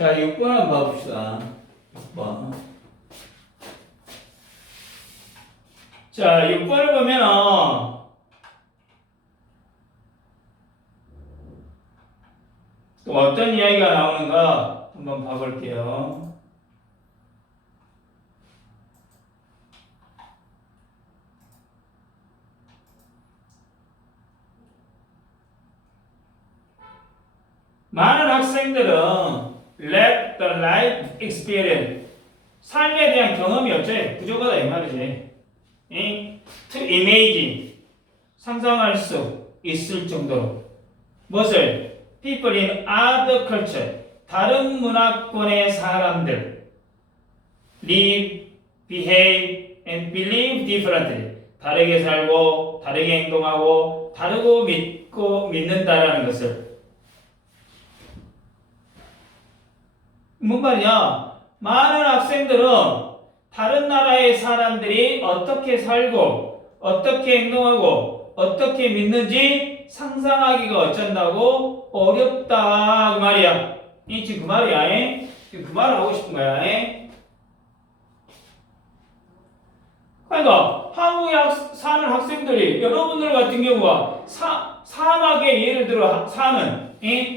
자, 6번 한번 봐봅시다. 6번. 자, 6번을 보면은, 또 어떤 이야기가 나오는가 한번 봐볼게요. 많은 학생들은 lack the life experience, 삶에 대한 경험이 없지, 부족하다 이 말이지. To imagine, 상상할 수 있을 정도로 무엇을? People in other culture, 다른 문화권의 사람들 live, behave, and believe differently, 다르게 살고 다르게 행동하고 다르고 믿는다라는 것을. 뭔 말이야? 많은 학생들은 다른 나라의 사람들이 어떻게 살고 어떻게 행동하고 어떻게 믿는지 상상하기가 어쩐다고 어렵다 그 말이야. 지금 그 말이야. 지금 그 말을 하고 싶은 거야. 그러니까 한국에 사는 학생들이 여러분들 같은 경우가 사막에 예를 들어 사는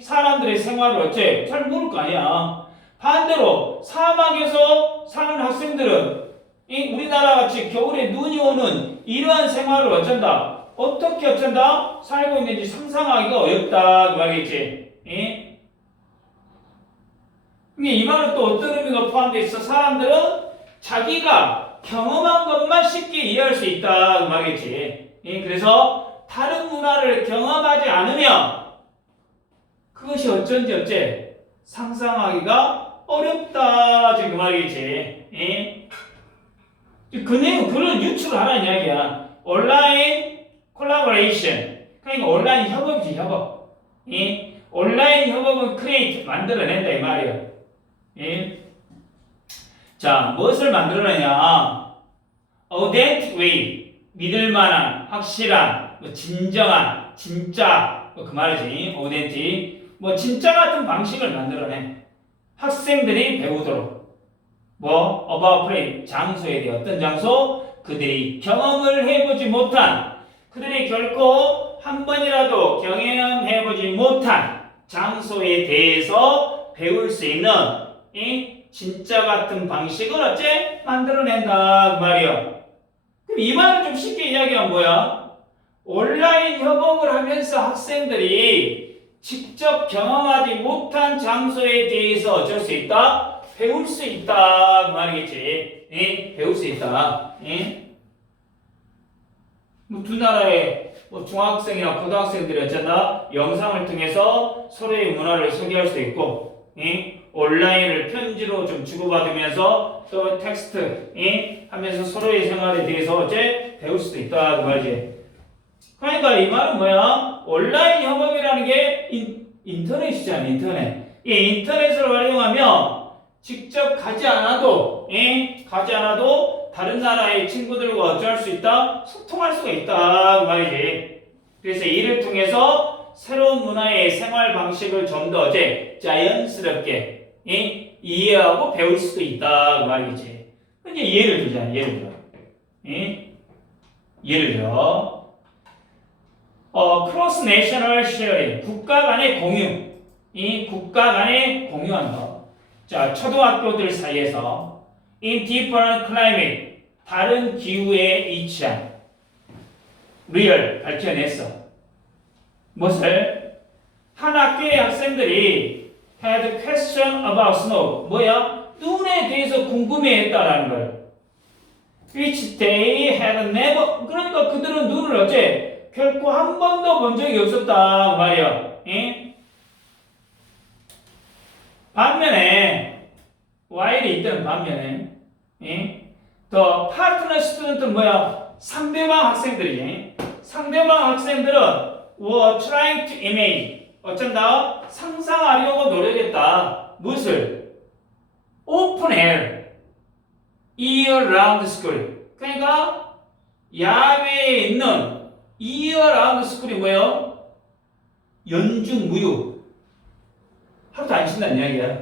사람들의 생활을 어째 잘 모를 거 아니야. 반대로 사막에서 사는 학생들은 우리나라 같이 겨울에 눈이 오는 이러한 생활을 어쩐다? 어떻게 어쩐다? 살고 있는지 상상하기가 어렵다 그 말이겠지. 이 말은 또 어떤 의미가 포함되어 있어? 사람들은 자기가 경험한 것만 쉽게 이해할 수 있다 그 말이겠지. 그래서 다른 문화를 경험하지 않으면 그것이 어쩐지 어째 상상하기가 어렵다 지금 그 말이겠지. 그 내용 그런 유출을 하라는 이야기야. 온라인 콜라보레이션, 그러니까 온라인 협업이지 협업. 온라인 협업은 크리에이트 만들어낸다 이 말이야. 자, 무엇을 만들어내냐? authentic way, 믿을만한, 확실한, 진정한, 진짜 그 말이지. authentic, 진짜 같은 방식을 만들어내. 학생들이 배우도록. about place, 장소에 대해 어떤 장소? 그들이 경험을 해보지 못한, 그들이 결코 한 번이라도 경험해보지 못한 장소에 대해서 배울 수 있는 진짜 같은 방식을 어째 만들어낸다 그 말이야. 그럼 이 말을 좀 쉽게 이야기하면 뭐야? 온라인 협업을 하면서 학생들이 직접 경험하지 못한 장소에 대해서 어쩔 수 있다? 배울 수 있다 그 말이겠지. 배울 수 있다. 두 나라의 중학생이나 고등학생들이 어쩐다? 영상을 통해서 서로의 문화를 소개할 수 있고, 온라인을 편지로 좀 주고받으면서 또 텍스트 하면서 서로의 생활에 대해서 어째 배울 수도 있다 그 말이지. 그러니까 이 말은 뭐야? 온라인 협업이라는 게 인터넷이잖아. 인터넷. 이 인터넷을 활용하면 직접 가지 않아도 다른 나라의 친구들과 어찌할 수 있다? 소통할 수가 있다 그 말이지. 그래서 이를 통해서 새로운 문화의 생활 방식을 좀 더 자연스럽게 이해하고 배울 수도 있다 그 말이지. 이제 예를 들자. 예를 들어 크로스 내셔널 쉐어링, 국가 간의 공유. 국가 간의 공유한다. 자, 초등학교들 사이에서 in different climate, 다른 기후에 위치한 real 밝혀냈어. 무엇을? 한 학교의 학생들이 had question about snow, 뭐야? 눈에 대해서 궁금해했다라는 걸. which they had never, 그러니까 그들은 눈을 어째 결코 한 번도 본 적이 없었다 그 말이야. 반면에 while이 있다는 반면에 더 파트너 스튜던트는 뭐야? 상대방 학생들이지. 상대방 학생들은 were trying to imagine, 어쩐다? 상상하려고 노력했다. 무엇을? open air, year round school. 그러니까 야외에 있는 year round school이 뭐예요? 연중 무휴. 하루도 안 쉰다는 이야기야.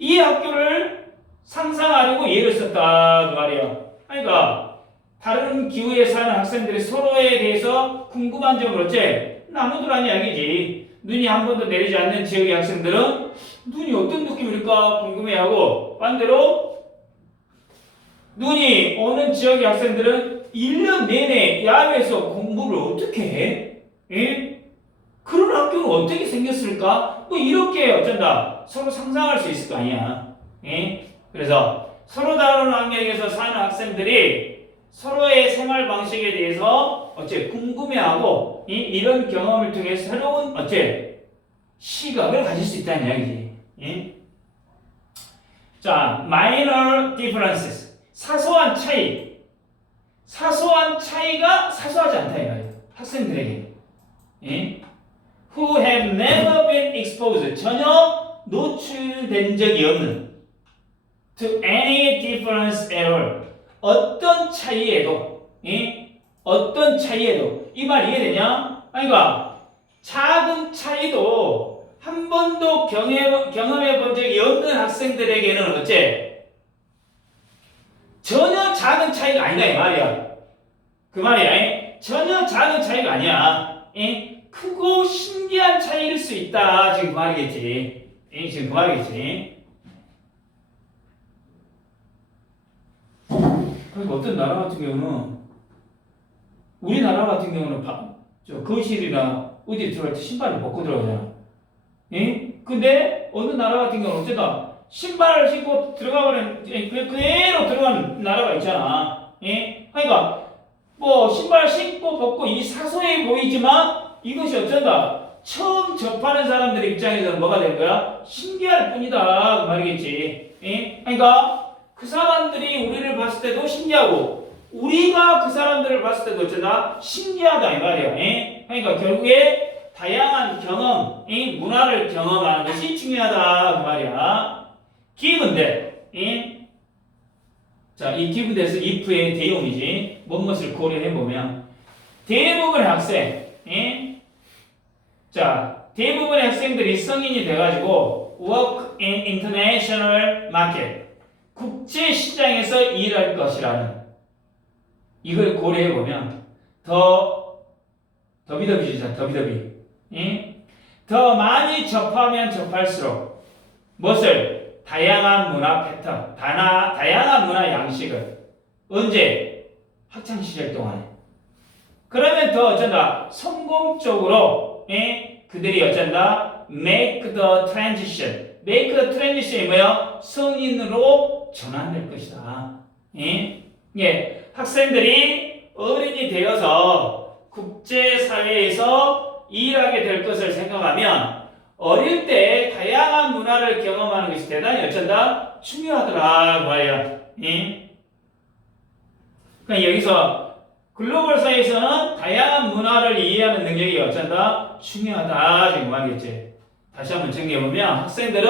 이 학교를 상상하려고 예를 썼다 그 말이야. 그러니까 다른 기후에 사는 학생들이 서로에 대해서 궁금한 점을 어째 나누더란 이야기지. 눈이 한 번도 내리지 않는 지역의 학생들은 눈이 어떤 느낌일까 궁금해하고, 반대로 눈이 오는 지역의 학생들은 1년 내내 야외에서 공부를 어떻게 해? 예? 그런 학교는 어떻게 생겼을까? 뭐 이렇게 어쩐다 서로 상상할 수 있을 거 아니야. 예? 그래서 서로 다른 환경에서 사는 학생들이 서로의 생활 방식에 대해서 어째 궁금해하고 이런 경험을 통해 새로운 어째 시각을 가질 수 있다는 이야기지. 예? 자, minor differences. 사소한 차이. 사소한 차이가 사소하지 않다 이거예요. 학생들에게. 예? Who have never been exposed. 전혀 노출된 적이 없는 to any difference at all. 어떤 차이에도, 예? 어떤 차이에도. 이 말 이해되냐? 그러니까 작은 차이도 한 번도 경험해 본 적이 없는 학생들에게는 어째? 전혀 작은 차이가 아니다 이 말이야. 그 말이야. 예? 전혀 작은 차이가 아니야. 예? 크고 신기한 차이일 수 있다. 지금 그 말이겠지. 예? 지금 그 말이겠지. 그러니까 어떤 나라 같은 경우는, 우리나라 같은 경우는 거실이나 어디 들어갈 때 신발을 벗고 들어가잖아. 예? 근데 어느 나라 같은 경우는 어쨌든 신발을 신고 들어가버리는 그대로 들어가는 나라가 있잖아. 예? 그러니까 뭐 신발 신고 벗고 이 사소해 보이지만 이것이 어쩐다 처음 접하는 사람들의 입장에서는 뭐가 될 거야? 신기할 뿐이다 그 말이겠지. 예? 그러니까 그 사람들이 우리를 봤을 때도 신기하고 우리가 그 사람들을 봤을 때도 어쩐다 신기하다 이 말이야. 예? 그러니까 결국에 다양한 경험, 이 문화를 경험하는 것이 중요하다 그 말이야. given that. 자, 이 given that은 if의 대용이지. 무엇을 고려해보면 대부분의 학생, 자, 대부분의 학생들이 성인이 돼가지고 work in international market, 국제 시장에서 일할 것이라는 이걸 고려해보면 더비더비죠. 더비더비. 더 많이 접하면 접할수록 무엇을? 다양한 문화 패턴, 다양한 문화 양식을 언제? 학창시절 동안에. 그러면 더 어쩐다? 성공적으로 그들이 어쩐다? make the transition. make the transition이 뭐야? 성인으로 전환될 것이다. 예, 학생들이 어른이 되어서 국제사회에서 일하게 될 것을 생각하면 어릴 때 다양한 문화를 경험하는 것이 대단히 어쩐다? 중요하더라 말이야. 그러니까 여기서 글로벌 사회에서는 다양한 문화를 이해하는 능력이 어쩐다? 중요하다 지금 말이겠지. 다시 한번 정리해보면 학생들은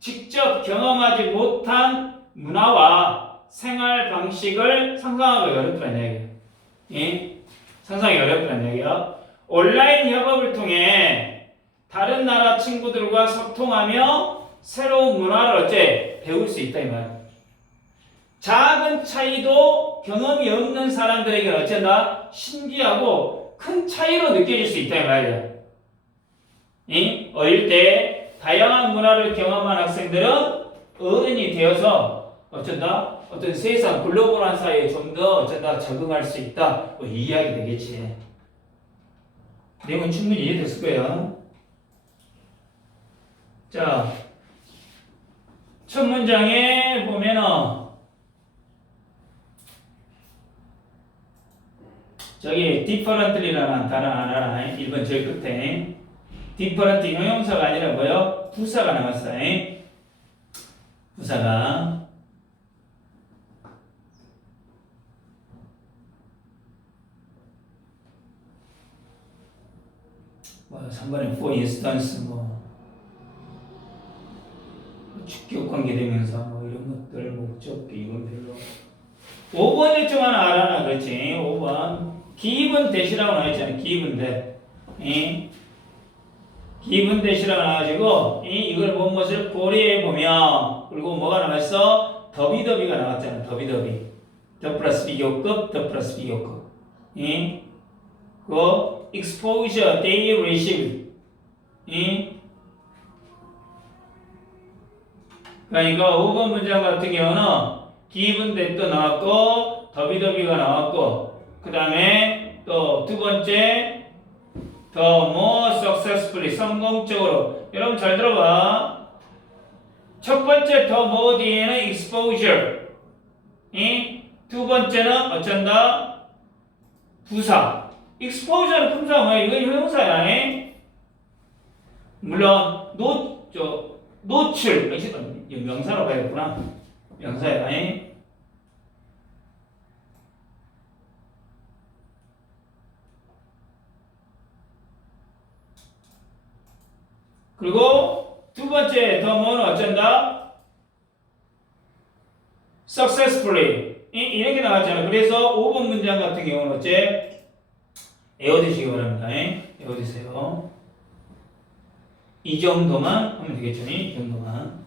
직접 경험하지 못한 문화와 생활 방식을 상상하기 어렵다는 얘기예요. 상상하기 어렵다는 얘기야. 온라인 협업을 통해 다른 나라 친구들과 소통하며 새로운 문화를 어째 배울 수 있다 이 말이야. 작은 차이도 경험이 없는 사람들에게는 어쩐다? 신기하고 큰 차이로 느껴질 수 있다 이 말이야. 어릴 때 다양한 문화를 경험한 학생들은 어른이 되어서 어쩐다? 어떤 세상 글로벌한 사회에 좀 더 어쩐다 적응할 수 있다. 뭐 이 이야기 되겠지. 내용은 충분히 이해됐을 거예요. 자, 첫 문장에 보면은 저기 differently라는 단어 하나 1번 제일 끝에 different 형용사가 아니라 뭐요? 부사가 나왔어요. 부사가 뭐 3번에 for instance 뭐 주격 관계대명사 뭐 이런 것들 목적기 이건 별로. 5번을 좀 하나 알아놔 그렇지. 5번 기본 대시라고 나와있잖아. 기본 대. 기분 대시라가 나와가지고 이걸 무엇을 고려해 보면 그리고 뭐가 나왔어? 더비더비가 나왔잖아. 더비더비. 더 플러스 비교급, 더 플러스 비교급. 그 exposure they receive. 그러니까 5번 문장 같은 경우는 기분 대도 나왔고 더비더비가 나왔고 그 다음에 또 두 번째 더 more successfully 성공적으로 여러분 잘 들어봐. 첫 번째 더 more 뒤에는 exposure 두 번째는 어쩐다? 부사. exposure는 품사가 뭐야? 이건 형용사야. 물론 노출 명사로 봐야겠구나. 명사야. 그리고 두 번째 더 뭐는 어쩐다? successfully 이렇게 나왔잖아. 그래서 5번 문장 같은 경우는 어째? 외워두시기 바랍니다. 외워두세요. 이 정도만 하면 되겠죠. 이 정도만.